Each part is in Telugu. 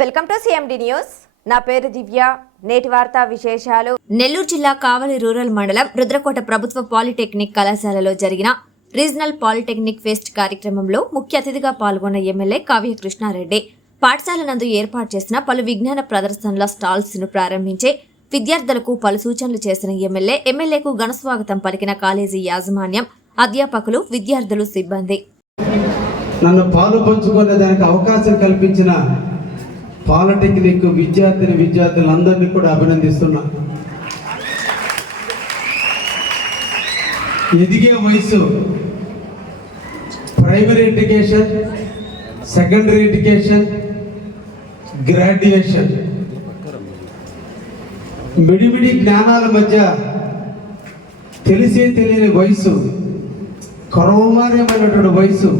Welcome to CMD news. నా పేరు దివ్య. నేటి వార్తా విశేషాలు. నెల్లూరు జిల్లా కావలి రూరల్ మండలం రుద్రకోట ప్రభుత్వ పాలిటెక్నిక్ కళాశాలలో జరిగిన రీజనల్ పాలిటెక్నిక్ ఫెస్ట్ కార్యక్రమంలో ముఖ్య అతిథిగా పాల్గొన్న ఎమ్మెల్యే కావ్య కృష్ణారెడ్డి. పాఠశాల నందు ఏర్పాటు చేసిన పలు విజ్ఞాన ప్రదర్శనల స్టాల్స్ను ప్రారంభించే విద్యార్థులకు పలు సూచనలు చేసిన ఎమ్మెల్యే ఎమ్మెల్యేకు ఘనస్వాగతం పలికిన కాలేజీ యాజమాన్యం అధ్యాపకులు విద్యార్థులు సిబ్బంది. నన్ను పాలు పంచుకునే దానికి అవకాశం కల్పించిన పాలిటెక్నిక్ విద్యార్థిని విద్యార్థులందరినీ కూడా అభినందిస్తున్నా. ఎదిగే వయసు primary education secondary education graduation. మిడిమిడి జ్ఞానాల మధ్య తెలిసే తెలియని వయసు కరోమార్యమైనటువంటి వయసు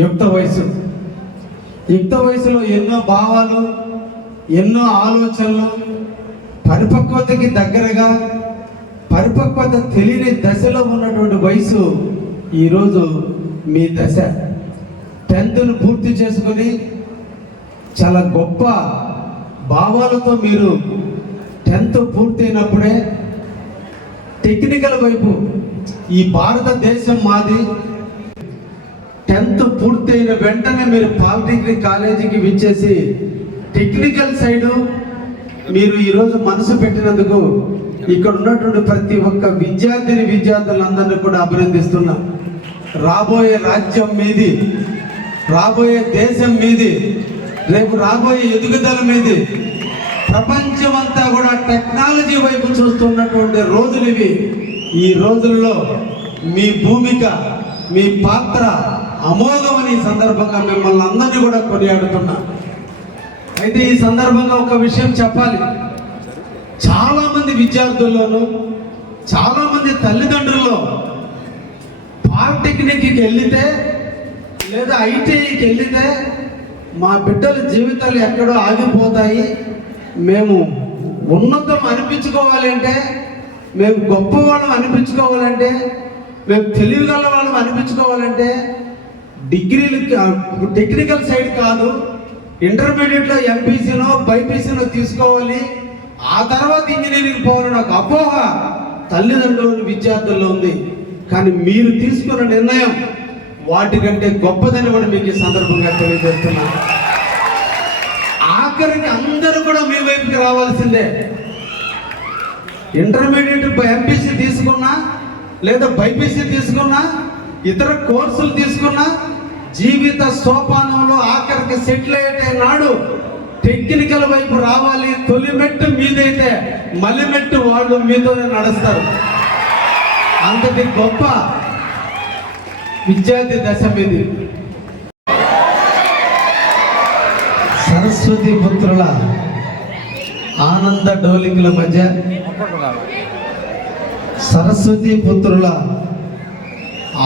యుక్త వయసు యుక్త వయసులో ఎన్నో భావాలు ఎన్నో ఆలోచనలు పరిపక్వతకి దగ్గరగా పరిపక్వత తెలియని దశలో ఉన్నటువంటి వయసు ఈరోజు మీ దశ. టెన్త్ను పూర్తి చేసుకొని చాలా గొప్ప భావాలతో మీరు టెన్త్ పూర్తయినప్పుడే టెక్నికల్ వైపు ఈ భారతదేశం మాది. టెన్త్ పూర్తయిన వెంటనే మీరు పాలిటెక్నిక్ కాలేజీకి విచ్చేసి టెక్నికల్ సైడు మీరు ఈరోజు మనసు పెట్టినందుకు ఇక్కడ ఉన్నటువంటి ప్రతి ఒక్క విద్యార్థిని విద్యార్థులందరినీ కూడా అభినందిస్తున్నా. రాబోయే రాజ్యం మీది రాబోయే దేశం మీది రేపు రాబోయే ఎదుగుదల మీది ప్రపంచమంతా కూడా టెక్నాలజీ వైపు చూస్తున్నటువంటి రోజులు ఇవి. ఈ రోజుల్లో మీ భూమిక మీ పాత్ర అమోఘమని ఈ సందర్భంగా మిమ్మల్ని అందరినీ కూడా కొనియాడుతున్నా. అయితే ఈ సందర్భంగా ఒక విషయం చెప్పాలి. చాలా మంది విద్యార్థుల్లోనూ చాలా మంది తల్లిదండ్రుల్లో పాలిటెక్నిక్కి వెళ్తే లేదా ఐటీఐకి వెళ్తే మా బిడ్డల జీవితాలు ఎక్కడో ఆగిపోతాయి. మేము ఉన్నతం అనిపించుకోవాలంటే మేము మేము గొప్పవాళ్ళం అనిపించుకోవాలంటే మేము తెలివిగల వాళ్ళం అనిపించుకోవాలంటే డిగ్రీలు టెక్నికల్ సైడ్ కాదు ఇంటర్మీడియట్లో ఎంపీసీనో బైపీసీనో తీసుకోవాలి. ఆ తర్వాత ఇంజనీరింగ్ పోవాలని ఒక అపోహ. తల్లిదండ్రులు విద్యార్థుల్లో ఉంది. కానీ మీరు తీసుకున్న నిర్ణయం వాటికంటే గొప్పదని కూడా మీకు ఈ సందర్భంగా తెలియజేస్తున్నాను ఆఖరికి అందరూ కూడా మీ వైపుకి రావాల్సిందే. ఇంటర్మీడియట్ ఎంపీసీ తీసుకున్నా లేదా బైపీసీ తీసుకున్నా ఇతర కోర్సులు తీసుకున్నా జీవిత సోపానంలో ఆఖరికి సెటిల్ అయ్యే నాడు టెక్నికల్ వైపు రావాలి. తొలి మెట్టు మీదైతే మలిమెట్టు వాళ్ళు మీతోనే నడుస్తారు. అంతటి గొప్ప విద్యార్థి దశ మీది. సరస్వతి పుత్రుల ఆనంద డోలికల మధ్య సరస్వతి పుత్రుల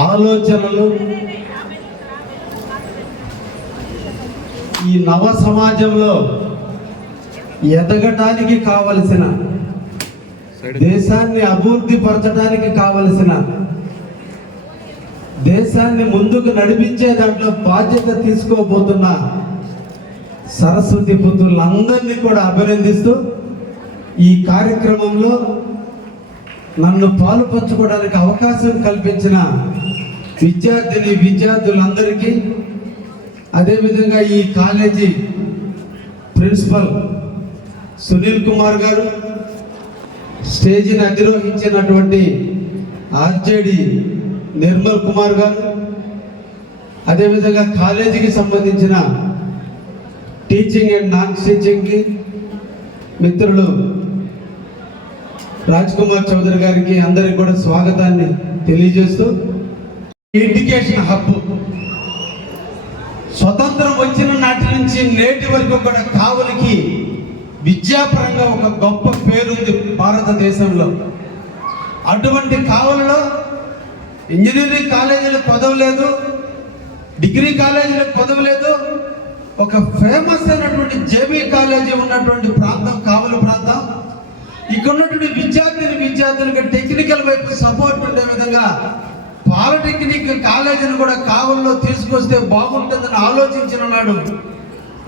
ఆలోచనలు ఈ నవ సమాజంలో ఎదగటానికి కావలసిన దేశాన్ని అభివృద్ధి పరచడానికి కావలసిన దేశాన్ని ముందుకు నడిపించే దాంట్లో బాధ్యత తీసుకోబోతున్న సరస్వతి పుత్రులందరినీ కూడా అభినందిస్తూ ఈ కార్యక్రమంలో నన్ను పాలు పంచుకోవడానికి అవకాశం కల్పించిన విద్యార్థిని విద్యార్థులందరికీ అదేవిధంగా ఈ కాలేజీ ప్రిన్సిపల్ సునీల్ కుమార్ గారు స్టేజీని అధిరోహించినటువంటి ఆర్జేడి నిర్మల్ కుమార్ గారు అదేవిధంగా కాలేజీకి సంబంధించిన టీచింగ్ అండ్ నాన్ టీచింగ్కి మిత్రులు రాజ్ కుమార్ చౌదరి గారికి అందరికి కూడా స్వాగతాన్ని తెలియజేస్తూ ఎడ్యుకేషన్ హబ్ స్వతంత్రం వచ్చిన నాటి నుంచి నేటి వరకు కూడా కావలికి విద్యాపరంగా ఒక గొప్ప పేరుంది భారతదేశంలో. అటువంటి కావులలో ఇంజనీరింగ్ కాలేజీలకు పదవి లేదు డిగ్రీ కాలేజీలకు పదవి లేదు ఒక ఫేమస్ అయినటువంటి జేబీ కాలేజీ ఉన్నటువంటి ప్రాంతం కావలి ప్రాంతం. ఇక్కడ ఉన్నటువంటి విద్యార్థిని విద్యార్థులకు టెక్నికల్ వైపు సపోర్ట్ ఉండే విధంగా పాలిటెక్నిక్ కాలేజీని కూడా కావల్లో తీసుకొస్తే బాగుంటుందని ఆలోచించిన నాడు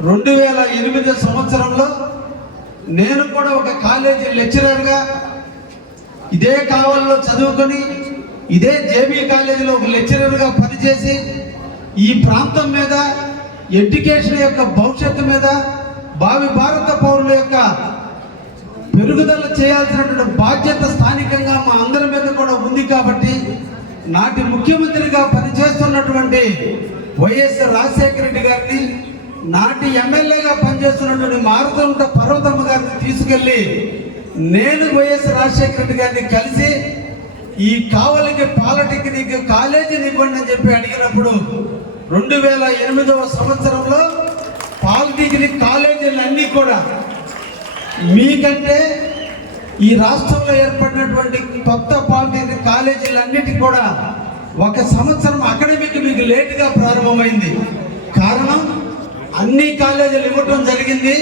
రెండు వేల ఎనిమిది సంవత్సరంలో నేను కూడా ఒక కాలేజీ లెక్చరర్గా ఇదే కావల్లో చదువుకొని ఇదే జేబీ కాలేజీలో ఒక లెక్చరర్గా పనిచేసి ఈ ప్రాంతం మీద ఎడ్యుకేషన్ యొక్క భవిష్యత్తు మీద భావి భారత పౌరుల యొక్క పెరుగుదల చేయాల్సినటువంటి బాధ్యత స్థానికంగా మా అందరి మీద కూడా ఉంది కాబట్టి నాటి ముఖ్యమంత్రిగా పనిచేస్తున్నటువంటి వైఎస్ రాజశేఖర రెడ్డి గారిని నాటి ఎమ్మెల్యేగా పనిచేస్తున్నటువంటి మారుతుంట పర్వతమ్మ గారిని తీసుకెళ్ళి నేను వైఎస్ రాజశేఖర రెడ్డి గారిని కలిసి ఈ కావలికి పాలిటెక్నిక్ కాలేజీని ఇవ్వండి అని చెప్పి అడిగినప్పుడు రెండు వేల ఎనిమిదవ సంవత్సరంలో పాలిటెక్నిక్ కాలేజీలు అన్నీ కూడా మీకంటే ఈ రాష్ట్రంలో ఏర్పడినటువంటి కొత్త పాలిటెక్నిక్ కాలేజీలన్నిటి కూడా ఒక సంవత్సరం అకాడమిక్ మీకు లేటుగా ప్రారంభమైంది. కారణం అన్ని కాలేజీలు ఇవ్వటం జరిగింది.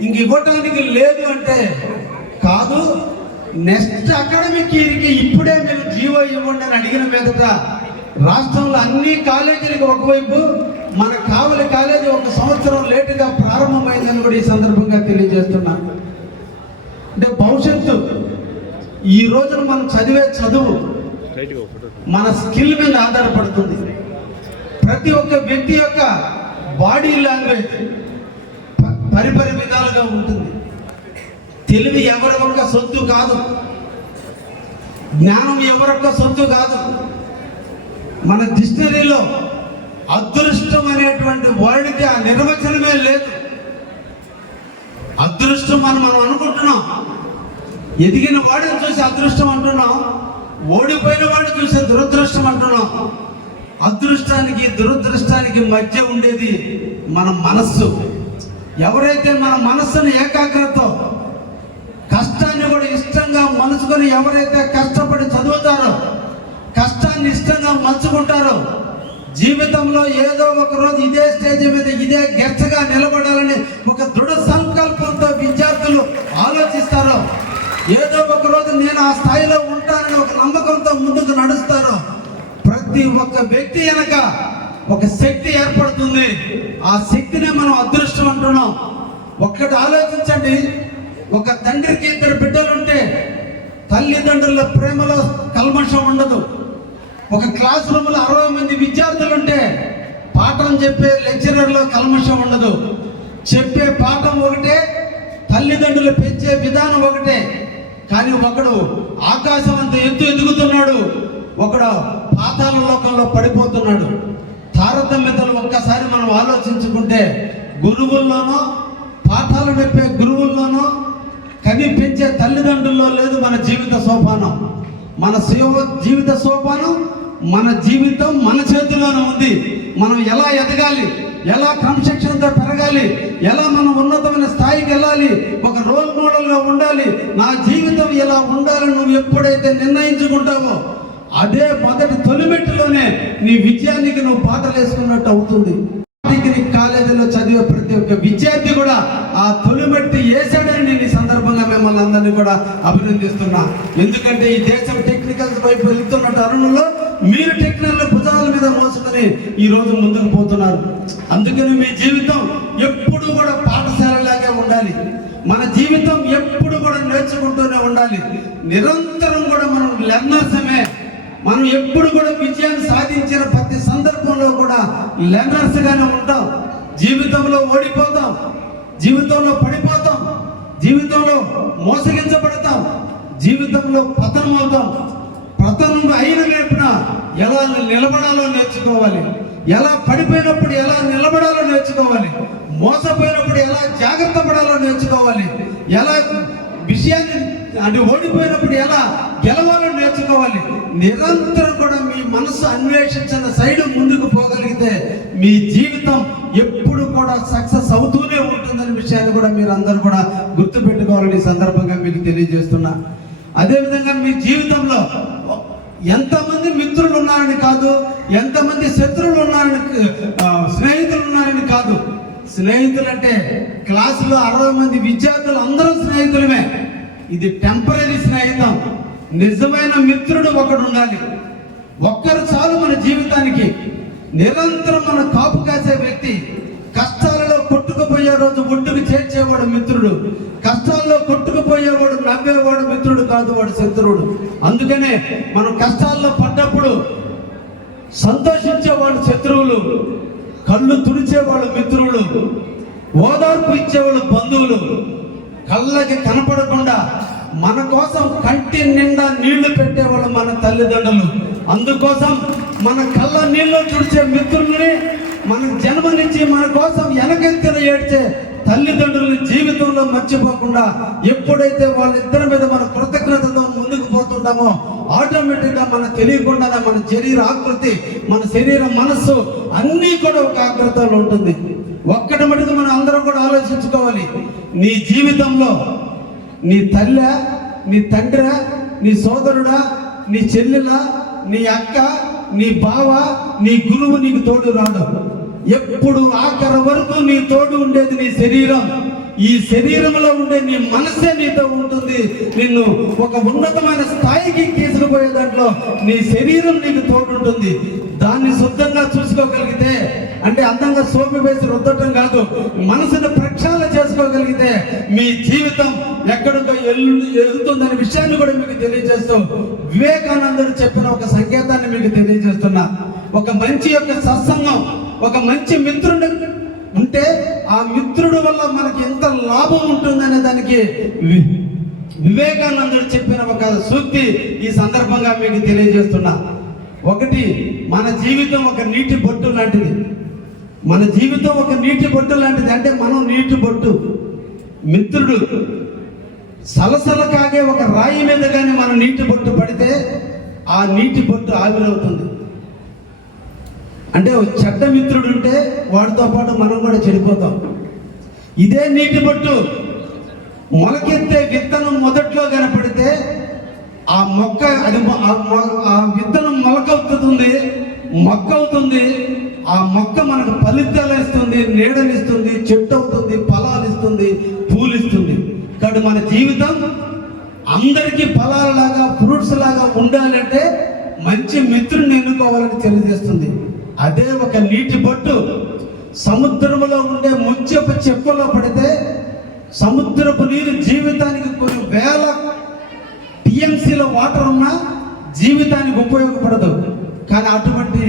ఇంక ఇవ్వటానికి లేదు అంటే కాదు నెక్స్ట్ అకాడమిక్ ఇయర్కి ఇప్పుడే మీరు జీవో ఇవ్వండి అని అడిగిన మీదట రాష్ట్రంలో అన్ని కాలేజీలకు ఒకవైపు మన కావలి కాలేజీ ఒక సంవత్సరం లేటుగా ప్రారంభమైందని కూడా ఈ సందర్భంగా తెలియజేస్తున్నాను అంటే భవిష్యత్తు. ఈ రోజున మనం చదివే చదువు మన స్కిల్ మీద ఆధారపడుతుంది. ప్రతి ఒక్క వ్యక్తి యొక్క బాడీ లాంగ్వేజ్ ప- పరిపరి విధాలుగా ఉంటుంది. తెలివి ఎవరి ఒక్క సొత్తు కాదు. జ్ఞానం ఎవరొక్క సొత్తు కాదు. మన డిక్షనరీలో అదృష్టం అనేటువంటి వర్డ్కి ఆ నిర్వచనమే లేదు. అదృష్టం అని మనం అనుకుంటున్నాం. ఎదిగిన వాడిని చూసి అదృష్టం అంటున్నాం. ఓడిపోయిన వాడిని చూసి దురదృష్టం అంటున్నాం. అదృష్టానికి దురదృష్టానికి మధ్య ఉండేది మన మనస్సు. ఎవరైతే మన మనస్సును ఏకాగ్రత కష్టాన్ని కూడా ఇష్టంగా మలుచుకొని ఎవరైతే కష్టపడి చదువుతారో కష్టాన్ని ఇష్టంగా మలుచుకుంటారో జీవితంలో ఏదో ఒక రోజు ఇదే స్టేజ్ మీద ఇదే గెచ్చగా నిలబడాలని ఒక దృఢ సంకల్పంతో విద్యార్థులు ఆలోచిస్తారో ఏదో ఒక రోజు నేను ఆ స్థాయిలో ఉంటానని ఒక నమ్మకంతో ముందుకు నడుస్తారో ప్రతి ఒక్క వ్యక్తి వెనక ఒక శక్తి ఏర్పడుతుంది. ఆ శక్తినే మనం అదృష్టం అంటున్నాం. ఒక్కటి ఆలోచించండి. ఒక తండ్రికి ఇద్దరు బిడ్డలుంటే తల్లిదండ్రుల ప్రేమలో కల్మషం ఉండదు. ఒక క్లాస్ రూమ్లో అరవై మంది విద్యార్థులు ఉంటే పాఠం చెప్పే లెక్చరర్లో కల్మషం ఉండదు. చెప్పే పాఠం ఒకటే తల్లిదండ్రులు పెంచే విధానం ఒకటే. కానీ ఒకడు ఆకాశం అంత ఎత్తు ఎదుగుతున్నాడు. ఒకడు పాతాల లోకంలో పడిపోతున్నాడు. తారతమ్యతలు ఒక్కసారి మనం ఆలోచించుకుంటే గురువుల్లోనో పాఠాలు చెప్పే గురువుల్లోనో కనిపించే తల్లిదండ్రుల్లో లేదు మన జీవిత సోపానం. మన సేవ జీవిత సోపానం మన జీవితం మన చేతిలోనే ఉంది. మనం ఎలా ఎదగాలి? ఎలా క్రమశిక్షణతో పెరగాలి? ఎలా మనం ఉన్నతమైన స్థాయికి వెళ్ళాలి? ఒక రోల్ మోడల్గా ఉండాలి? నా జీవితం ఎలా ఉండాలని నువ్వు ఎప్పుడైతే నిర్ణయించుకుంటావో అదే మొదటి తొలిమెట్టులోనే నీ విజయానికి నువ్వు పాటలు వేసుకున్నట్టు అవుతుంది. డిగ్రీ కాలేజీలో చదివే ప్రతి ఒక్క విద్యార్థి కూడా ఆ తొలిమెట్టు వేసాడని నేను ఈ సందర్భంగా మిమ్మల్ని అందరినీ కూడా అభినందిస్తున్నా. ఎందుకంటే ఈ దేశం టెక్నికల్ వైపు వెళ్తున్న తరుణంలో మీరు టెక్నాలజీ భుజాల మీద మోసుకొని ఈ రోజు ముందుకు పోతున్నారు. అందుకని మీ జీవితం ఎప్పుడు కూడా పాఠశాలలాగే ఉండాలి. మన జీవితం ఎప్పుడు కూడా నేర్చుకుంటూనే ఉండాలి. నిరంతరం కూడా మనం లెర్నర్సమే. మనం ఎప్పుడు కూడా విజయాన్ని సాధించిన ప్రతి సందర్భంలో కూడా లెర్నర్స్గానే ఉంటాం. జీవితంలో ఓడిపోతాం. జీవితంలో పడిపోతాం. జీవితంలో మోసగించబడతాం. జీవితంలో పతనం అవుతాం పతనం అయిన నేర్పిన ఎలా నిలబడాలో నేర్చుకోవాలి. ఎలా పడిపోయినప్పుడు ఎలా నిలబడాలో నేర్చుకోవాలి. మోసపోయినప్పుడు ఎలా జాగ్రత్త పడాలో నేర్చుకోవాలి. ఎలా విషయాన్ని అంటే ఓడిపోయినప్పుడు ఎలా గెలవాలో నేర్చుకోవాలి. నిరంతరం కూడా మీ మనసు అన్వేషించిన సైడ్ ముందుకు పోగలిగితే మీ జీవితం ఎప్పుడు కూడా సక్సెస్ అవుతూనే ఉంటుందనే విషయాన్ని కూడా మీరు అందరూ కూడా గుర్తుపెట్టుకోవాలని సందర్భంగా మీకు తెలియజేస్తున్నా. అదేవిధంగా మీ జీవితంలో ఎంతమంది మిత్రులు ఉన్నారని కాదు ఎంతమంది శత్రువులు ఉన్నారని స్నేహితులు ఉన్నారని కాదు. స్నేహితులు అంటే క్లాసులో అరవై మంది విద్యార్థులు అందరూ స్నేహితులమే. ఇది టెంపరీ స్నేహితం. నిజమైన మిత్రుడు ఒకడు ఉండాలి. ఒక్కరు చాలు మన జీవితానికి. నిరంతరం మన కాపు కాసే వ్యక్తి కష్టాలలో కొట్టుకుపోయే రోజు ఒడ్డుకు చేర్చేవాడు మిత్రుడు. కష్టాల్లో కొట్టుకుపోయేవాడు నవ్వేవాడు మిత్రుడు కాదు వాడు శత్రువుడు అందుకనే మనం కష్టాల్లో పడ్డప్పుడు సంతోషించేవాడు శత్రువులు కళ్ళు తుడిచేవాడు మిత్రులు ఓదార్పు ఇచ్చేవాళ్ళు బంధువులు. కళ్ళకి కనపడకుండా మన కోసం కంటి నిండా నీళ్ళు పెట్టేవాళ్ళు మన తల్లిదండ్రులు. అందుకోసం మన కళ్ళ నీళ్ళు తుడిచే మిత్రుల్ని మన జన్మనిచ్చి మన కోసం వెనకెత్తిన ఏడ్చే తల్లిదండ్రుల జీవితంలో మర్చిపోకుండా ఎప్పుడైతే వాళ్ళిద్దరి మీద మన కృతజ్ఞతతో ముందుకు పోతుంటామో ఆటోమేటిక్గా మన తెలియకుండానే మన శరీర ఆకృతి మన శరీర మనస్సు అన్నీ కూడా ఒక ఆకృతిలో ఉంటుంది. ఒక్కటి మటుకు మనం అందరం కూడా ఆలోచించుకోవాలి. నీ జీవితంలో నీ తల్లి నీ తండ్రి నీ సోదరుడా నీ చెల్లెలా నీ అక్క నీ బావ నీ గురువు నీకు తోడు రాడు. ఎప్పుడు ఆఖరి వరకు నీ తోడు ఉండేది నీ శరీరం. ఈ శరీరంలో ఉండే నీ మనసే నీతో ఉంటుంది. నిన్ను ఒక ఉన్నతమైన స్థాయికి తీసుకుపోయే దాంట్లో నీ శరీరం నీకు తోడు ఉంటుంది. దాన్ని శుద్ధంగా చూసుకోగలిగితే అంటే అందంగా సోపు వేసి రుద్దటం కాదు మనసును చేసుకోగలిగితే మీ జీవితం ఎక్కడికో ఎల్లు ఎదుగుతుందనే విషయాన్ని కూడా మీకు తెలియజేస్తూ వివేకానందుడు చెప్పిన ఒక సంకేతాన్ని మీకు తెలియజేస్తున్నా. ఒక మంచి యొక్క సత్సంగం ఒక మంచి మిత్రుడు ఉంటే ఆ మిత్రుడు వల్ల మనకి ఎంత లాభం ఉంటుందనే దానికి వి- వివేకానందుడు చెప్పిన ఒక సూక్తి ఈ సందర్భంగా మీకు తెలియజేస్తున్నా. ఒకటి మన జీవితం ఒక నీటి బొట్టు లాంటిది. మన జీవితం ఒక నీటి బొట్టు లాంటిది. అంటే మనం నీటి బొట్టు. మిత్రుడు సలసల కాగే ఒక రాయి మీద కానీ మనం నీటి బొట్టు పడితే ఆ నీటి బొట్టు ఆవిరవుతుంది. అంటే చెడ్డ మిత్రుడు ఉంటే వాడితో పాటు మనం కూడా చెడిపోతాం. ఇదే నీటి బొట్టు మొలకెత్తే విత్తనం మొదట్లో కనపడితే ఆ మొక్క అది మొ- ఆ ఆ విత్తనం మొలకవుతుంది మొక్క అవుతుంది ఆ మొక్క మనకు ఫలితాలు ఇస్తుంది నీడనిస్తుంది చెట్టు అవుతుంది ఫలాలు ఇస్తుంది పూలు ఇస్తుంది కాబట్టి మన జీవితం అందరికీ ఫలాలలాగా ఫ్రూట్స్ లాగా ఉండాలంటే మంచి మిత్రుని ఎన్నుకోవాలని తెలియజేస్తుంది. అదే ఒక నీటి బొట్టు. సముద్రంలో ఉండే ముత్యపు చెప్పలో పడితే సముద్రపు నీరు జీవితానికి కొన్ని వేల టిఎంసీలో వాటర్ ఉన్నా జీవితానికి ఉపయోగపడదు. కానీ అటువంటి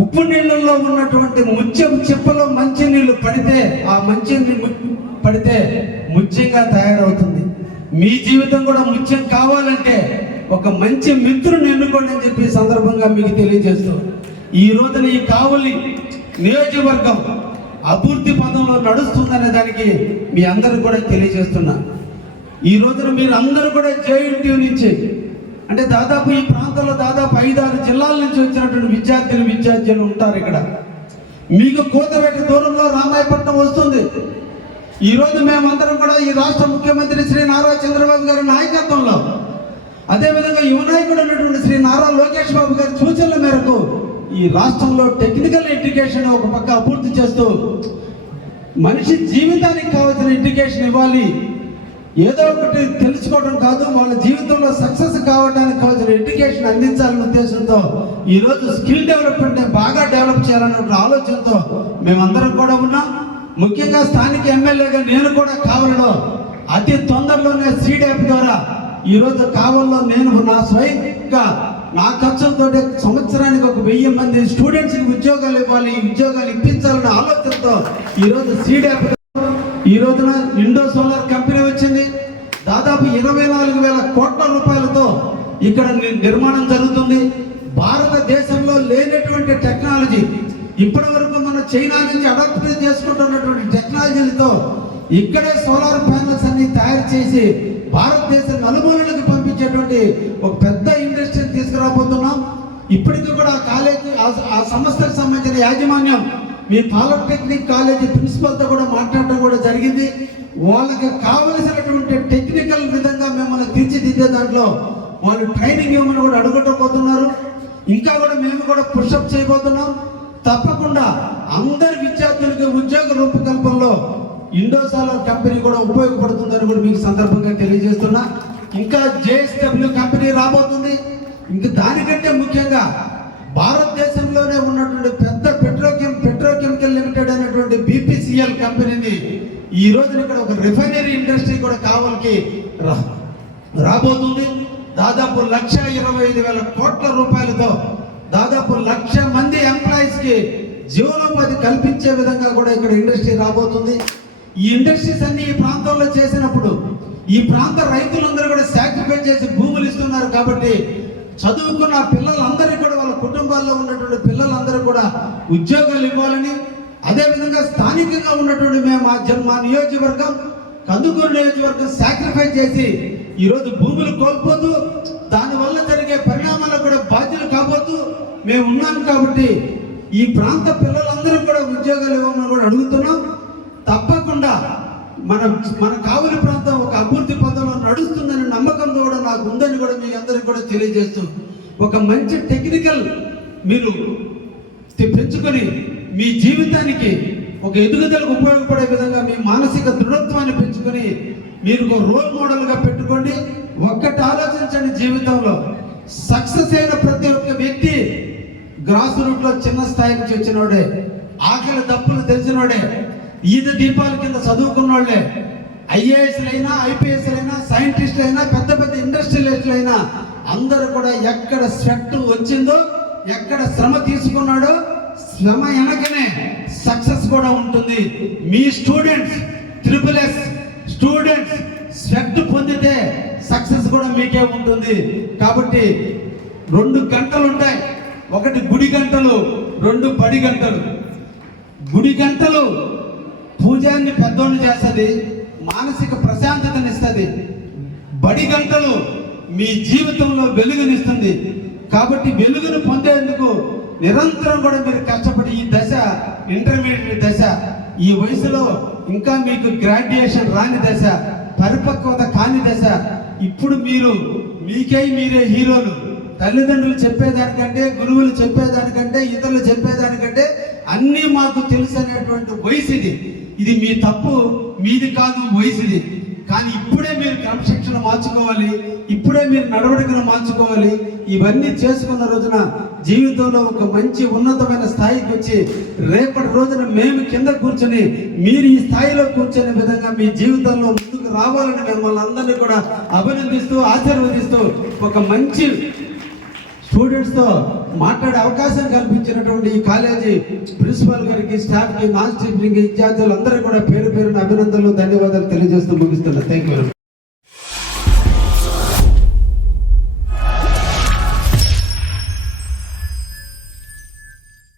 ఉప్పు నీళ్ళల్లో ఉన్నటువంటి ముత్యం చిప్పలో మంచి నీళ్ళు పడితే ఆ మంచి నీళ్ళు పడితే ముత్యంగా తయారవుతుంది. మీ జీవితం కూడా ముత్యం కావాలంటే ఒక మంచి మిత్రుని ఎన్నుకోండి అని చెప్పి సందర్భంగా మీకు తెలియజేస్తూ ఈ రోజున ఈ కావలి నియోజకవర్గం అభివృద్ధి పదంలో నడుస్తుందనే దానికి మీ అందరూ కూడా తెలియజేస్తున్నా. ఈ రోజున మీరు అందరూ కూడా జేఎన్టీ నుంచి అంటే దాదాపు ఈ ప్రాంతంలో దాదాపు ఐదు ఆరు జిల్లాల నుంచి వచ్చినటువంటి విద్యార్థులు విద్యార్థులు ఉంటారు ఇక్కడ. మీకు కోతవేట దూరంలో రామాయపట్నం వస్తుంది. ఈరోజు మేమందరం కూడా ఈ రాష్ట్ర ముఖ్యమంత్రి శ్రీ నారా చంద్రబాబు గారి నాయకత్వంలో అదేవిధంగా యువనాయకుడు ఉన్నటువంటి శ్రీ నారా లోకేష్ బాబు గారి సూచనల మేరకు ఈ రాష్ట్రంలో టెక్నికల్ ఎడ్యుకేషన్ ఒక పక్క అభివృద్ధి చేస్తూ మనిషి జీవితానికి కావాల్సిన ఎడ్యుకేషన్ ఇవ్వాలి. ఏదో ఒకటి తెలుసుకోవడం కాదు వాళ్ళ జీవితంలో సక్సెస్ కావడానికి కావాల్సిన ఎడ్యుకేషన్ అందించాలనే ఉద్దేశంతో ఈరోజు స్కిల్ డెవలప్మెంట్ బాగా డెవలప్ చేయాలనే ఆలోచనతో మేమందరం కూడా ఉన్నాం. ముఖ్యంగా స్థానిక ఎమ్మెల్యేగా నేను కూడా కావలలో అతి తొందరలోనే సీడ్యాప్ ద్వారా ఈరోజు కావల్లో నేను నా స్వయంగా నా ఖర్చులతో సంవత్సరానికి ఒక వెయ్యి మంది స్టూడెంట్స్కి ఉద్యోగాలు ఇవ్వాలి ఈ ఉద్యోగాలు ఇప్పించాలనే ఆలోచనతో ఈరోజు సీడ్యాప్ ఈ రోజున ఇండో సోలార్ కంపెనీ దాదాపు ఇరవై నాలుగు వేల కోట్ల రూపాయలతో ఇక్కడ నిర్మాణం జరుగుతుంది. భారతదేశంలో లేనటువంటి టెక్నాలజీ ఇప్పటి వరకు మన చైనా నుంచి అడాప్ట్ చేసుకుంటున్నటువంటి టెక్నాలజీలతో ఇక్కడే సోలార్ ప్యానల్స్ అన్ని తయారు చేసి భారతదేశ నలుమూలలకు పంపించేటువంటి ఒక పెద్ద ఇండస్ట్రీని తీసుకురాబోతున్నాం. ఇప్పటికీ కూడా ఆ కాలేజీ ఆ- సంస్థకు సంబంధించిన యాజమాన్యం మీ పాలిటెక్నిక్ కాలేజీ ప్రిన్సిపల్తో కూడా మాట్లాడడం కూడా జరిగింది. వాళ్ళకి కావలసిన మిమ్మల్ని దాంట్లో వాళ్ళు ట్రైనింగ్ ఇవ్వమని కూడా అడగటం పోతున్నారు ఇంకా కూడా మేము కూడా పుషప్ చేయబోతున్నాం. తప్పకుండా అందరి విద్యార్థులకి ఉద్యోగ రూపకల్పనలో ఇండోసాలర్ కంపెనీ కూడా ఉపయోగపడుతుందని కూడా మీకు సందర్భంగా తెలియజేస్తున్నా. ఇంకా జేఎస్డబ్ల్యూ కంపెనీ రాబోతుంది. ఇంకా దానికంటే ముఖ్యంగా భారతదేశంలోనే ఉన్నటువంటి పెద్ద పెట్రోకెమ్ పెట్రోకెమ్ పెట్రోకెమికల్ లిమిటెడ్ అనేటువంటి బీపీసీఎల్ కంపెనీని ఈ రోజున ఇక్కడ ఒక రిఫైనరీ ఇండస్ట్రీ కూడా కావాలకి రా రాబోతుంది. దాదాపు లక్ష ఇరవై ఐదు వేల కోట్ల రూపాయలతో దాదాపు లక్ష మంది ఎంప్లాయీస్కి జీవనోపాధి కల్పించే విధంగా కూడా ఇక్కడ ఇండస్ట్రీ రాబోతుంది. ఈ ఇండస్ట్రీస్ అన్ని ఈ ప్రాంతంలో చేసినప్పుడు ఈ ప్రాంత రైతులందరూ కూడా సాక్రిఫైస్ చేసి భూములు ఇస్తున్నారు కాబట్టి చదువుకున్న పిల్లలందరికీ కూడా వాళ్ళ కుటుంబాల్లో ఉన్నటువంటి పిల్లలందరూ కూడా ఉద్యోగాలు ఇవ్వాలని అదేవిధంగా స్థానికంగా ఉన్నటువంటి మేము మా మా నియోజకవర్గం కందుకూరు నియోజకవర్గం సాక్రిఫైస్ చేసి ఈరోజు భూములు కోల్పోతూ దానివల్ల జరిగే పరిణామాలకు కూడా బాధ్యులు కాబోతూ మేము ఉన్నాం కాబట్టి ఈ ప్రాంత పిల్లలందరూ కూడా ఉద్యోగాలు ఇవ్వమని కూడా అడుగుతున్నాం. తప్పకుండా మన మన కావలి ప్రాంతం ఒక అభివృద్ధి పథంలో నడుస్తుందని నమ్మకంతో కూడా నాకు ఉందని కూడా మీ అందరికీ కూడా తెలియజేస్తూ ఒక మంచి టెక్నికల్ మీరు పెంచుకొని మీ జీవితానికి ఒక ఎదుగుదలకు ఉపయోగపడే విధంగా మీ మానసిక దృఢత్వాన్ని పెంచుకొని మీరు ఒక రోల్ మోడల్గా పెట్టుకోండి. ఒక్కటి ఆలోచించండి జీవితంలో. సక్సెస్ అయిన ప్రతి ఒక్క వ్యక్తి గ్రాస్ రూట్లో చిన్న స్థాయి నుంచి వచ్చినోడే ఆకలి తప్పులు తెలిసినోడే. ఈద దీపాల కింద చదువుకున్నోళ్ళే. ఐఏఎస్లైనా ఐపీఎస్లైనా అయినా పెద్ద పెద్ద ఇండస్ట్రియలిస్టులైనా అందరూ కూడా ఎక్కడ స్వెట్ వచ్చిందో ఎక్కడ శ్రమ తీసుకున్నాడో శ్రమ వెనకనే సక్సెస్ కూడా ఉంటుంది. మీ స్టూడెంట్స్ త్రిపుల్ ఎస్ స్టూడెంట్స్ శ్రద్ధ పొందితే సక్సెస్ కూడా మీకే ఉంటుంది. కాబట్టి రెండు గంటలు ఉంటాయి. ఒకటి గుడి గంటలు రెండు బడి గంటలు. గుడి గంటలు పూజాన్ని పెద్దోళ్ళు చేస్తుంది మానసిక ప్రశాంతతనిస్తుంది బడి గంటలు మీ జీవితంలో వెలుగునిస్తుంది. కాబట్టి వెలుగును పొందేందుకు నిరంతరం కూడా మీరు కష్టపడి ఈ దశ ఇంటర్మీడియట్ దశ ఈ వయసులో ఇంకా మీకు గ్రాడ్యుయేషన్ రాని దశ పరిపక్వత కాని దశ ఇప్పుడు మీరు మీకై మీరే హీరోలు. తల్లిదండ్రులు చెప్పేదానికంటే గురువులు చెప్పేదానికంటే ఇతరులు చెప్పేదానికంటే అన్నీ మాకు తెలుసు అనేటువంటి వయసు ఇది ఇది మీ తప్పు మీది కాదు వయసు ఇది కానీ ఇప్పుడే మీరు క్రమశిక్షణ మార్చుకోవాలి ఇప్పుడే మీరు నడవడికను మార్చుకోవాలి. ఇవన్నీ చేసుకున్న రోజున జీవితంలో ఒక మంచి ఉన్నతమైన స్థాయికి వచ్చి రేపటి రోజున మేము కింద కూర్చొని మీరు ఈ స్థాయిలో కూర్చొనే విధంగా మీ జీవితంలో ముందుకు రావాలని మిమ్మల్ని అందరినీ కూడా అభినందిస్తూ ఆశీర్వదిస్తూ ఒక మంచి స్టూడెంట్స్తో మాట్లాడే అవకాశం కల్పించినటువంటి ఈ కాలేజీ ప్రిన్సిపల్ గారికి స్టాఫ్కి మాస్టర్కి విద్యార్థులందరూ కూడా పేరు పేరున అభినందనలు ధన్యవాదాలు తెలియజేస్తూ ముగిస్తున్నారు థ్యాంక్ యూ